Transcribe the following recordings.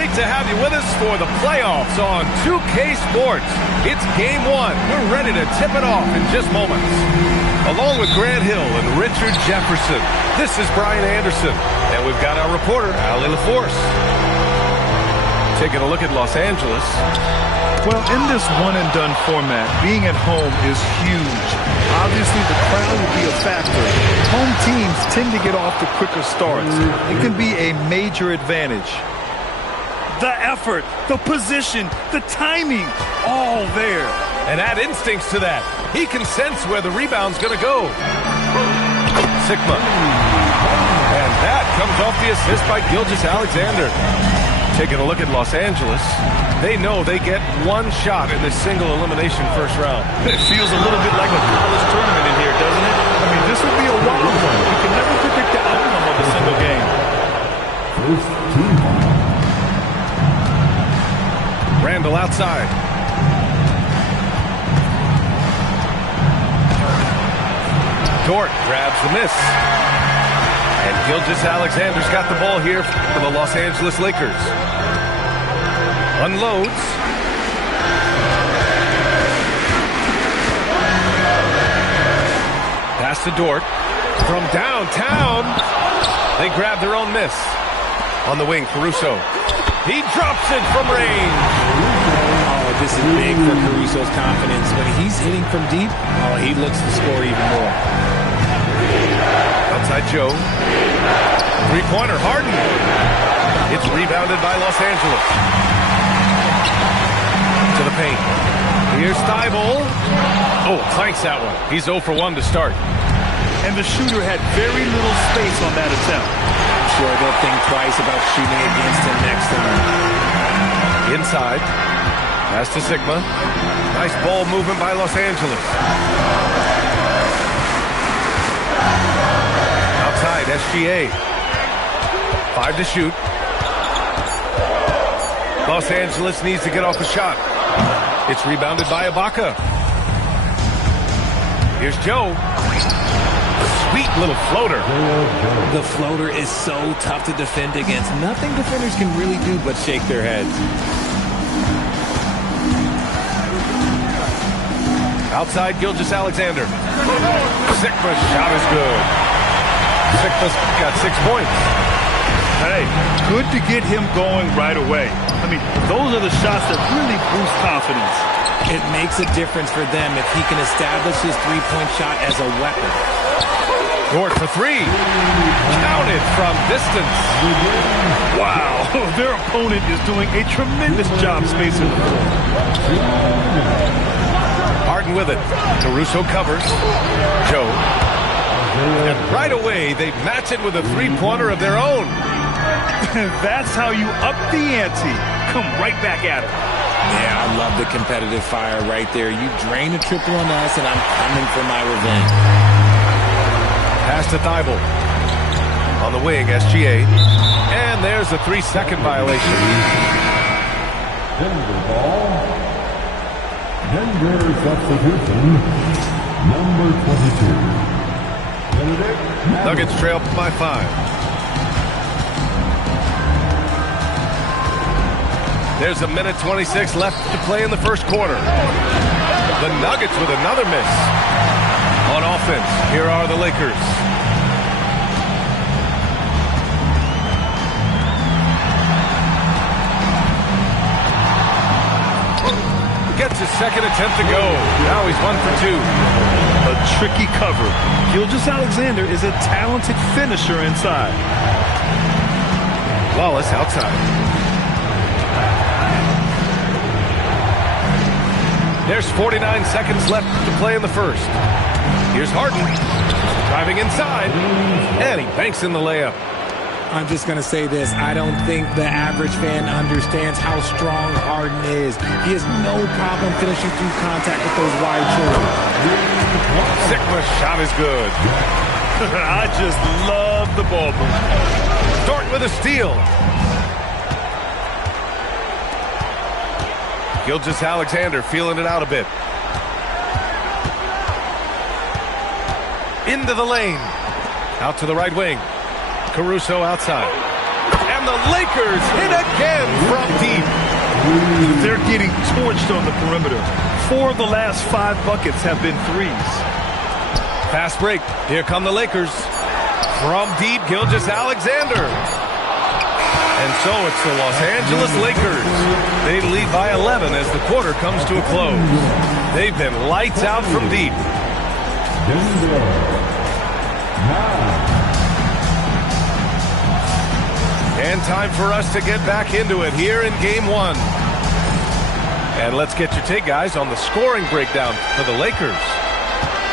Great to have you with us for the playoffs on 2K Sports. It's game one. We're ready to tip it off in just moments. Along with Grant Hill and Richard Jefferson, this is Brian Anderson. And we've got our reporter, Ali LaForce. Taking a look at Los Angeles. Well, in this one-and-done format, being at home is huge. Obviously, the crowd will be a factor. Home teams tend to get off to quicker starts. It can be a major advantage. The effort, the position, the timing, all there. And add instincts to that. He can sense where the rebound's going to go. Sigma. And that comes off the assist by Gilgeous-Alexander. Taking a look at Los Angeles, they know they get one shot in this single elimination first round. It feels a little bit like a college tournament in here, doesn't it? I mean, this would be a wild one. You can never predict the outcome of a single game. Randall outside. Dort grabs the miss. And Gilgeous-Alexander's got the ball here for the Los Angeles Lakers. Unloads. Pass to Dort. From downtown. They grab their own miss. On the wing, Caruso. He drops it from range. Oh, this is big for Caruso's confidence. When he's hitting from deep, he looks to score even more. Outside Joe. Three-pointer, Harden. It's rebounded by Los Angeles. To the paint. Here's Thibault. Oh, clanks that one. He's 0 for 1 to start. And the shooter had very little space on that attempt. I'm sure they'll think twice about shooting against him next time. Inside. Pass to Sigma. Nice ball movement by Los Angeles. Outside, SGA. 5 to shoot. Los Angeles needs to get off a shot. It's rebounded by Ibaka. Here's Joe. Sweet little floater. The floater is so tough to defend against. Nothing defenders can really do but shake their heads. Outside, Gilgeous-Alexander. Sigma's shot is good. Sigma's got 6 points. Hey, good to get him going right away. I mean, those are the shots that really boost confidence. It makes a difference for them if he can establish his three-point shot as a weapon. Dort for 3. Counted from distance. Wow, their opponent is doing a tremendous job spacing the floor. Harden with it. Caruso covers. Joe. And right away, they match it with a three-pointer of their own. That's how you up the ante. Come right back at it. Yeah, I love the competitive fire right there. You drain a triple on us, and I'm coming for my revenge. Pass to Thibault. On the wing, SGA. And there's a 3-second violation. Denver ball. Denver substitution. Number 22. Nuggets trail by 5. There's a minute 26 left to play in the first quarter. The Nuggets with another miss. On offense, here are the Lakers. Gets his second attempt to go. Now he's 1 for 2. A tricky cover. Gilgeous-Alexander is a talented finisher inside. Wallace outside. There's 49 seconds left to play in the first. Here's Harden. Driving inside. And he banks in the layup. I'm just going to say this. I don't think the average fan understands how strong Harden is. He has no problem finishing through contact with those wide shoulders. Sigma's shot is good. I just love the ball movement. Dort with a steal. Gilgeous-Alexander feeling it out a bit. Into the lane. Out to the right wing. Caruso outside. And the Lakers hit again from deep. They're getting torched on the perimeter. 4 of the last 5 buckets have been threes. Fast break. Here come the Lakers. From deep, Gilgeous-Alexander. And so it's the Los Angeles Lakers. They lead by 11 as the quarter comes to a close. They've been lights out from deep. And time for us to get back into it here in Game 1. And let's get your take, guys, on the scoring breakdown for the Lakers.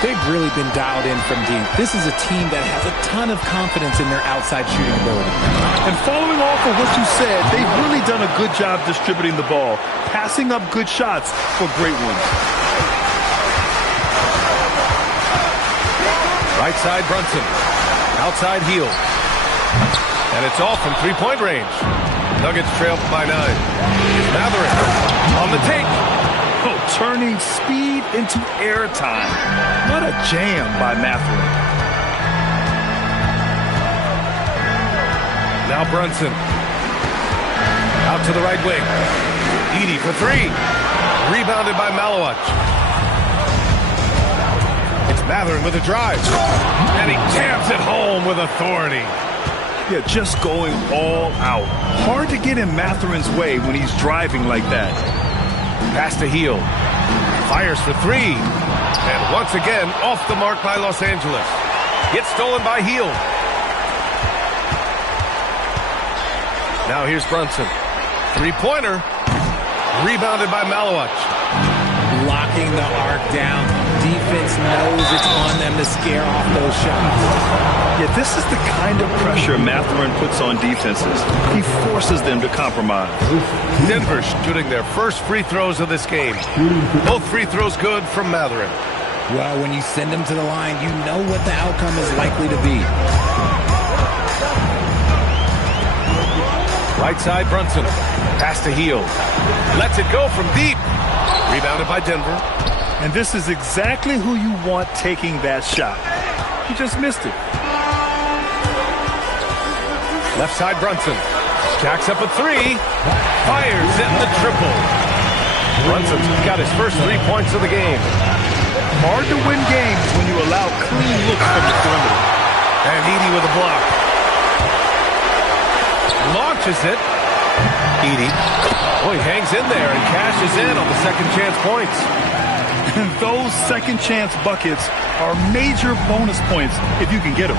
They've really been dialed in from deep. This is a team that has a ton of confidence in their outside shooting ability. And following off of what you said, they've really done a good job distributing the ball, passing up good shots for great ones. Right side, Brunson. Outside, Hield. And it's all from three-point range. Nuggets trail by 9. It's Matherin on the take. Oh, turning speed into airtime. What a jam by Matherin. Now Brunson. Out to the right wing. Edey for 3. Rebounded by Malowich. It's Matherin with a drive. And he jams it home with authority. Yeah, just going all out. Hard to get in Matherin's way when he's driving like that. Pass to Hield. Fires for 3. And once again, off the mark by Los Angeles. Gets stolen by Hield. Now here's Brunson. Three-pointer. Rebounded by Malowich. Locking the arc down. Defense knows it's on them to scare off those shots. Yeah, this is the kind of pressure Matherin puts on defenses. He forces them to compromise. Denver shooting their first free throws of this game. Both free throws good from Matherin. Well, when you send them to the line, you know what the outcome is likely to be. Right side, Brunson. Pass to Hield. Lets it go from deep. Rebounded by Denver. And this is exactly who you want taking that shot. He just missed it. Left side, Brunson. Jacks up a 3. Fires in the triple. Brunson's got his first 3 points of the game. Hard to win games when you allow clean looks from the perimeter. And Edey with a block. Launches it. Edey. Oh, he hangs in there and cashes in on the second chance points. And those second chance buckets are major bonus points if you can get them.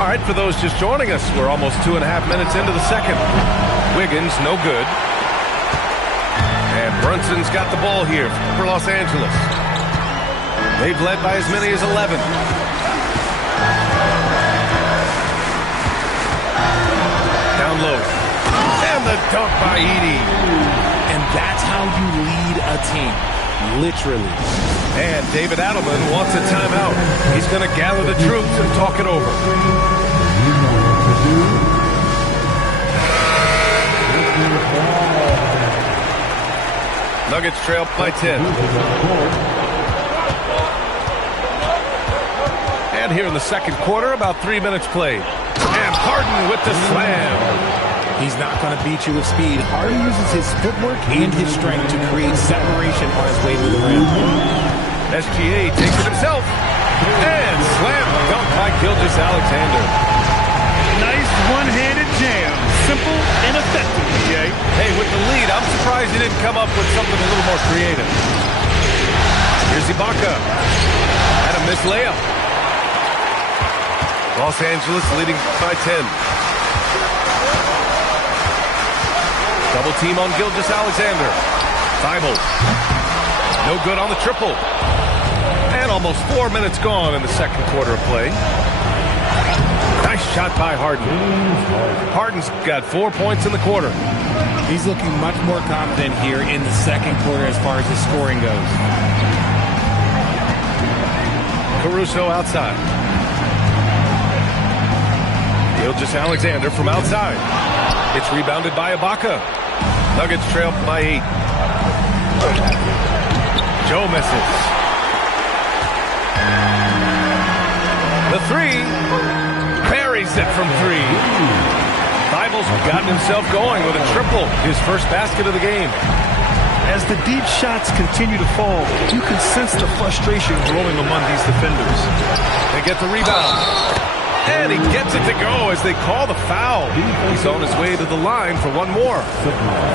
All right, for those just joining us, we're almost 2.5 minutes into the second. Wiggins, no good. And Brunson's got the ball here for Los Angeles. They've led by as many as 11. Down low. And the dunk by Edey. And that's how you lead a team. Literally. And David Adelman wants a timeout. He's going to gather the troops and talk it over. Nuggets trail by 10. And here in the second quarter, about 3 minutes played. And Harden with the slam. He's not going to beat you with speed. Harden uses his footwork and his strength to create separation on his way to the rim. SGA takes it himself. And slam dunk by Gilgeous-Alexander. Nice one-handed jam. Simple and effective, Jay. Hey, with the lead, I'm surprised he didn't come up with something a little more creative. Here's Ibaka. And a missed layup. Los Angeles leading by 10. Double team on Gilgeous-Alexander. Thibault. No good on the triple. And almost 4 minutes gone in the second quarter of play. Nice shot by Harden. Harden's got 4 points in the quarter. He's looking much more confident here in the second quarter as far as his scoring goes. Caruso outside. Gilgeous-Alexander from outside. It's rebounded by Ibaka. Nuggets trail by 8. Joe misses. The three. Buries it from three. Thibault's gotten himself going with a triple, his first basket of the game. As the deep shots continue to fall, you can sense the frustration growing among these defenders. They get the rebound. And he gets it to go as they call the foul. He's on his way to the line for one more.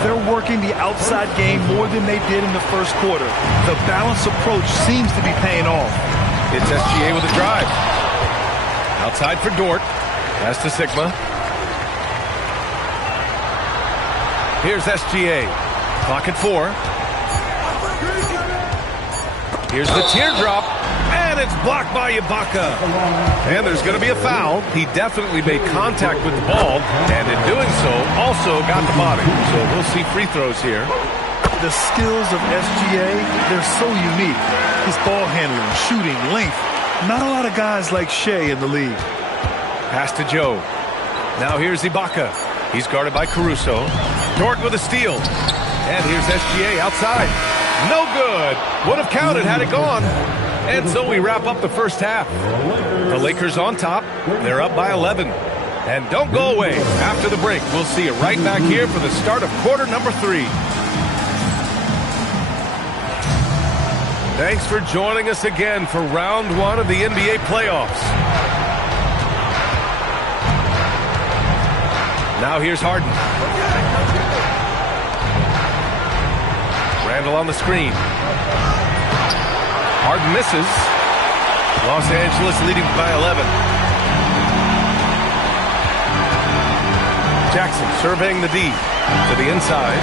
They're working the outside game more than they did in the first quarter. The balanced approach seems to be paying off. It's SGA with a drive. Outside for Dort. Pass to Sigma. Here's SGA. Clock at 4. Here's the teardrop. And it's blocked by Ibaka. And there's going to be a foul. He definitely made contact with the ball, and in doing so, also got the body. So we'll see free throws here. The skills of SGA, they're so unique. His ball handling, shooting, length. Not a lot of guys like Shea in the league. Pass to Joe. Now here's Ibaka. He's guarded by Caruso. Dort with a steal. And here's SGA outside. No good. Would have counted had it gone. And so we wrap up the first half. The Lakers on top. They're up by 11. And don't go away. After the break, we'll see you right back here for the start of quarter number 3. Thanks for joining us again for round 1 of the NBA playoffs. Now here's Harden. Randall on the screen. Harden misses. Los Angeles leading by 11. Jackson surveying the D to the inside.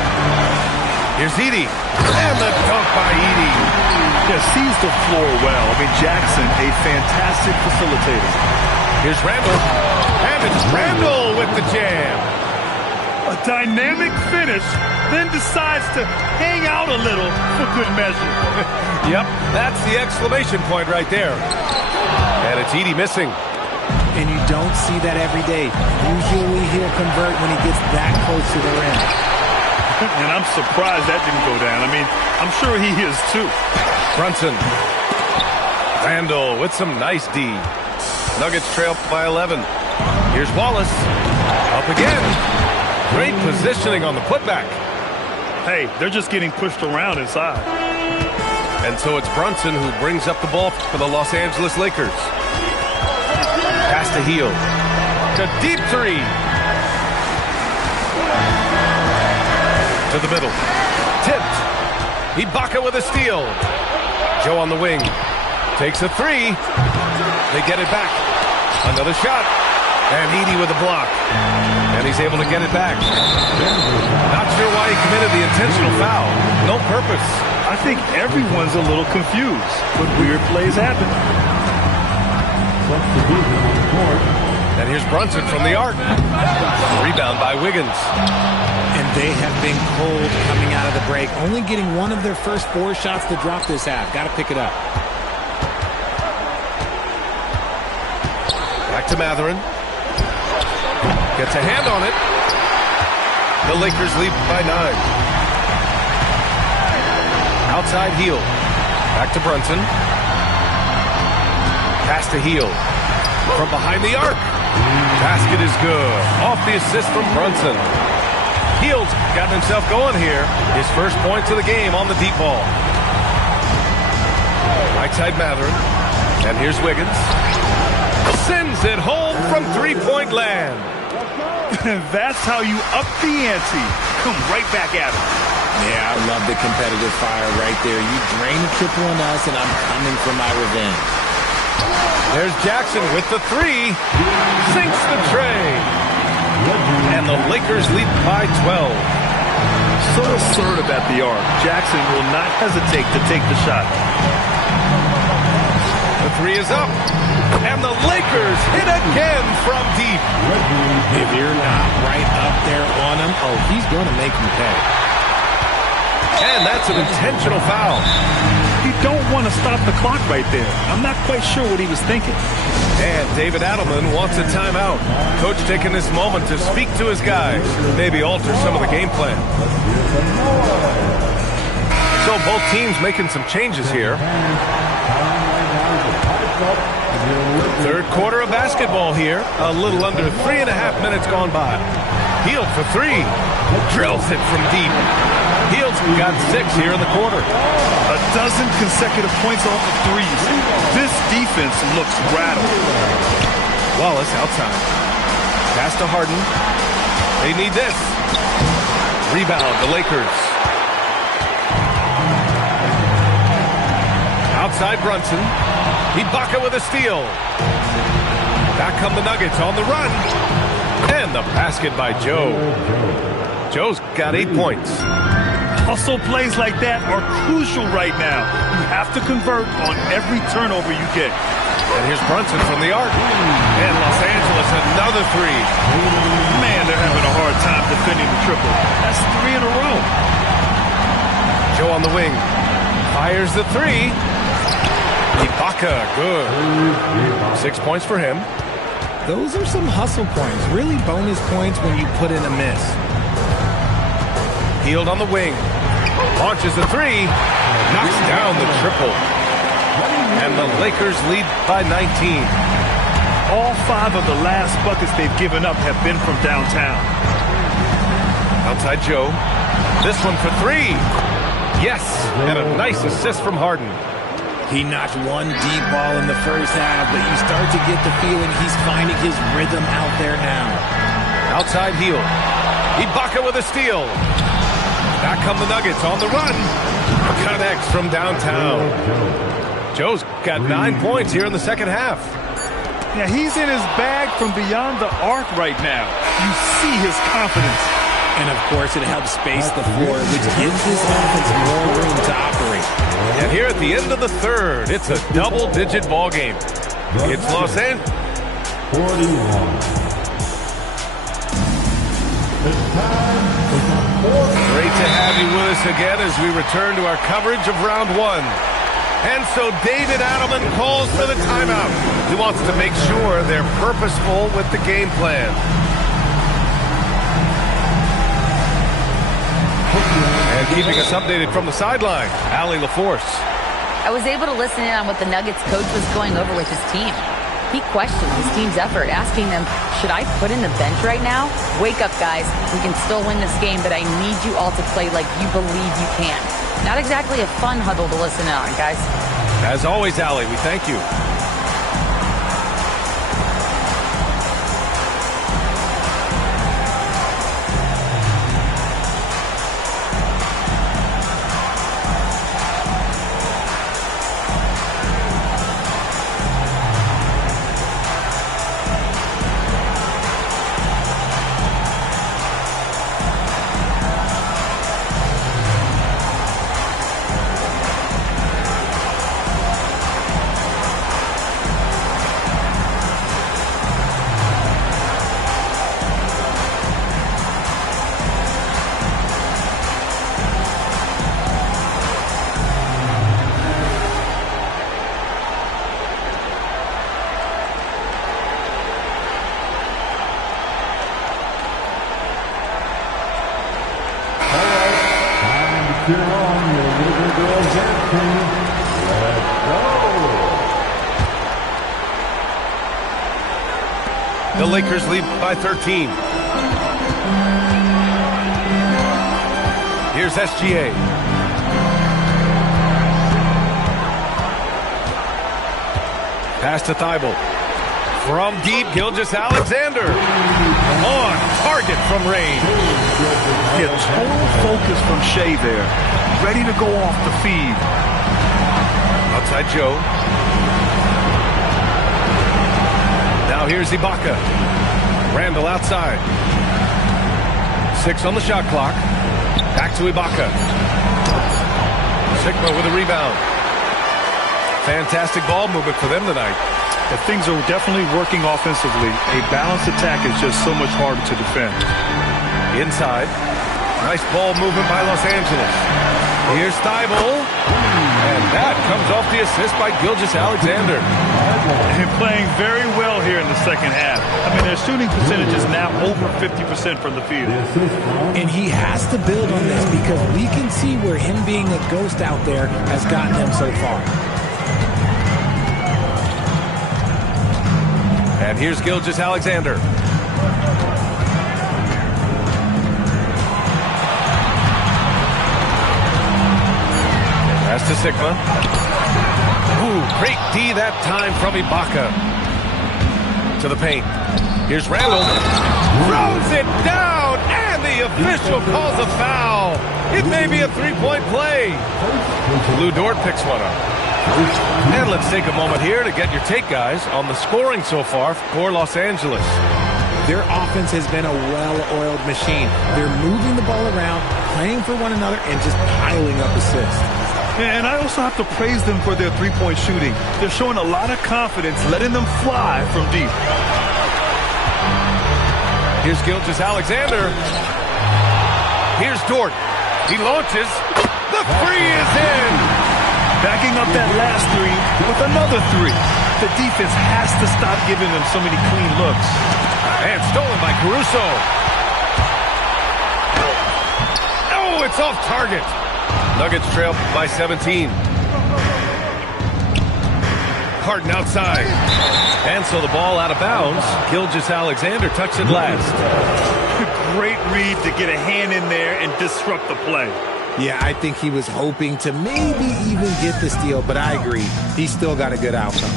Here's Edey. And the dunk by Edey. Yeah, sees the floor well. I mean, Jackson, a fantastic facilitator. Here's Randall. And it's Randall with the jam. A dynamic finish, then decides to hang out a little for good measure. Yep, that's the exclamation point right there. And it's Edey missing. And you don't see that every day. Usually he'll convert when he gets that close to the rim. And I'm surprised that didn't go down. I mean, I'm sure he is too. Brunson. Randall with some nice D. Nuggets trail by 11. Here's Wallace. Up again. Great positioning on the putback. Hey, they're just getting pushed around inside. And so it's Brunson who brings up the ball for the Los Angeles Lakers. Pass to Hield. To deep three. To the middle. Tipped. Ibaka with a steal. Joe on the wing. Takes a three. They get it back. Another shot. And Edey with a block. And he's able to get it back. Not sure why he committed the intentional foul. No purpose. I think everyone's a little confused, but weird plays happen. And here's Brunson from the arc. Rebound by Wiggins. And they have been cold coming out of the break. Only getting one of their first 4 shots to drop this half. Got to pick it up. Back to Matherin. Gets a hand on it. The Lakers lead by 9. Outside Hield. Back to Brunson. Pass to Hield. From behind the arc. Basket is good. Off the assist from Brunson. Hield's gotten himself going here. His first points of the game on the deep ball. Right side Matherin. And here's Wiggins. Sends it home from three-point land. That's how you up the ante. Come right back at it. Yeah, I love the competitive fire right there. You drain a triple on us, and I'm coming for my revenge. There's Jackson with the three. Sinks the tray. And the Lakers lead by 12. So assertive at the arc. Jackson will not hesitate to take the shot. The three is up. And the Lakers hit again from deep. If you're not right up there on him, oh, he's going to make you pay. And that's an intentional foul. You don't want to stop the clock right there. I'm not quite sure what he was thinking. And David Adelman wants a timeout. Coach taking this moment to speak to his guys, maybe alter some of the game plan. So both teams making some changes here. Third quarter of basketball here. A little under 3.5 minutes gone by. Hield for three. Drills it from deep. Hield's got 6 here in the quarter. A dozen consecutive points off of threes. This defense looks rattled. Wallace outside. Pass to Harden. They need this. Rebound, the Lakers. Outside Brunson. Ibaka with a steal. Back come the Nuggets on the run. And the basket by Joe. Joe's got 8 points. Hustle plays like that are crucial right now. You have to convert on every turnover you get. And here's Brunson from the arc. And Los Angeles, another three. Man, they're having a hard time defending the triple. That's 3 in a row. Joe on the wing. Fires the three. Ibaka, good. 6 points for him. Those are some hustle points. Really bonus points when you put in a miss. Hield on the wing. Launches a three. Knocks down the triple. And the Lakers lead by 19. All 5 of the last buckets they've given up have been from downtown. Outside Joe. This one for three. Yes, and a nice assist from Harden. He knocked one deep ball in the first half, but you start to get the feeling he's finding his rhythm out there now. Outside Hield. Ibaka with a steal. Back come the Nuggets on the run. Connects from downtown. Joe's got 9 points here in the second half. Yeah, he's in his bag from beyond the arc right now. You see his confidence. And, of course, it helps space the floor, which gives this offense more room to operate. And here at the end of the third, it's a double-digit ball game. It's Los Angeles. 41. Great to have you with us again as we return to our coverage of round one. And so David Adelman calls for the timeout. He wants to make sure they're purposeful with the game plan. And keeping us updated from the sideline, Allie LaForce. I was able to listen in on what the Nuggets coach was going over with his team. He questioned his team's effort, asking them, should I put in the bench right now? Wake up, guys. We can still win this game, but I need you all to play like you believe you can. Not exactly a fun huddle to listen on, guys. As always, Allie, we thank you. Cheer on, you little girls and team. Let's go! The Lakers lead by 13. Here's SGA. Pass to Thibault. From deep, Gilgeous-Alexander. On target from range. Yeah, total focus from Shea there. Ready to go off the feed. Outside Joe. Now here's Ibaka. Randall outside. 6 on the shot clock. Back to Ibaka. Sigma with a rebound. Fantastic ball movement for them tonight. But things are definitely working offensively. A balanced attack is just so much harder to defend. Inside. Nice ball movement by Los Angeles. Here's Thibault. And that comes off the assist by Gilgeous-Alexander. And playing very well here in the second half. I mean, their shooting percentage is now over 50% from the field. And he has to build on this because we can see where him being a ghost out there has gotten him so far. And here's Gilgeous-Alexander. Pass to Sigma. Ooh, great D that time from Ibaka. To the paint. Here's Randall. Throws it down, and the official calls a foul. It may be a three-point play. Lou Dort picks one up. And let's take a moment here to get your take, guys, on the scoring so far for Los Angeles. Their offense has been a well-oiled machine. They're moving the ball around, playing for one another, and just piling up assists. And I also have to praise them for their three-point shooting. They're showing a lot of confidence, letting them fly from deep. Here's Gilgeous-Alexander. Here's Dort. He launches. The three is in. Backing up that last three with another three. The defense has to stop giving them so many clean looks. And stolen by Caruso. Oh, it's off target. Nuggets trail by 17. Harden outside. And so the ball out of bounds. Gilgeous-Alexander touched it last. Great read to get a hand in there and disrupt the play. Yeah, I think he was hoping to maybe even get the steal, but I agree. He still got a good outcome.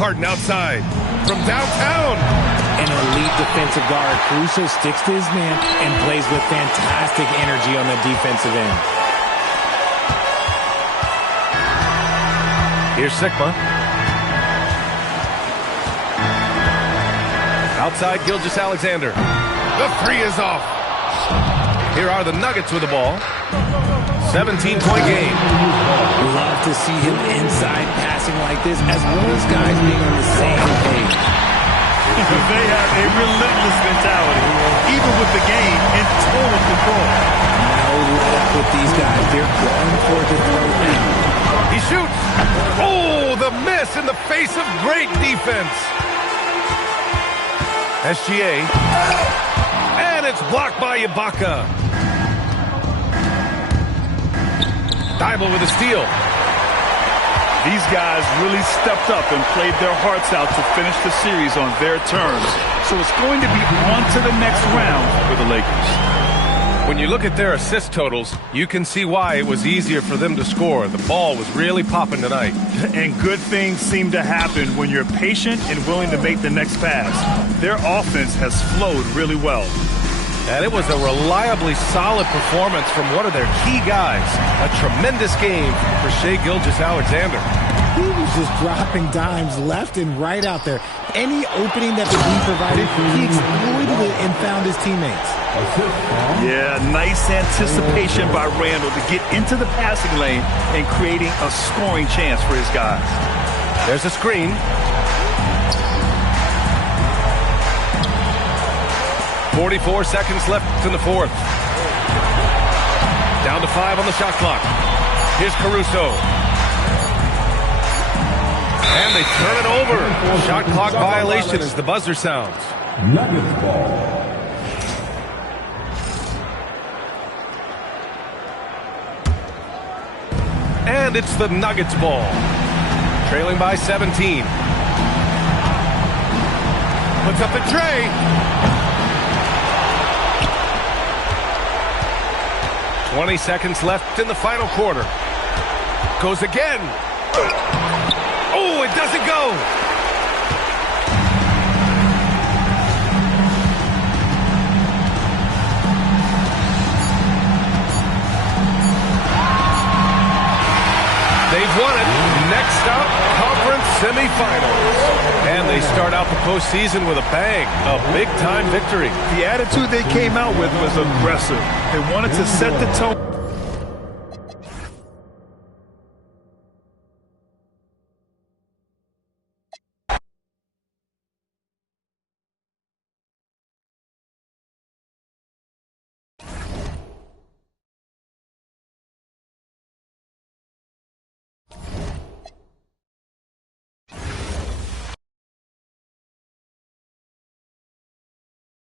Harden outside from downtown. An elite defensive guard. Caruso sticks to his man and plays with fantastic energy on the defensive end. Here's Sigma. Outside Gilgeous-Alexander. The three is off. Here are the Nuggets with the ball. 17-point game. Love to see him inside passing like this, as well as guys being on the same page. They have a relentless mentality, even with the game in total control. No let up with these guys. They're going for the throw now. He shoots. Oh, the miss in the face of great defense. SGA. And it's blocked by Ibaka. Thibault with a steal. These guys really stepped up and played their hearts out to finish the series on their terms. So it's going to be on to the next round for the Lakers. When you look at their assist totals, you can see why it was easier for them to score. The ball was really popping tonight. And good things seem to happen when you're patient and willing to make the next pass. Their offense has flowed really well. And it was a reliably solid performance from one of their key guys. A tremendous game for Shai Gilgeous-Alexander. He was just dropping dimes left and right out there. Any opening that the D provided, he exploited it and found his teammates. Yeah, nice anticipation by Randall to get into the passing lane and creating a scoring chance for his guys. There's a screen. .44 seconds left in the fourth. Down to 5 on the shot clock. Here's Caruso. And they turn it over. Shot clock violation as the buzzer sounds. Nuggets ball. And it's the Nuggets ball. Trailing by 17. Puts up the tray. 20 seconds left in the final quarter. Goes again. Oh, it doesn't go. They've won it. Next up, conference semifinals. And they start out the postseason with a bang. A big-time victory. The attitude they came out with was aggressive. They wanted to set the tone.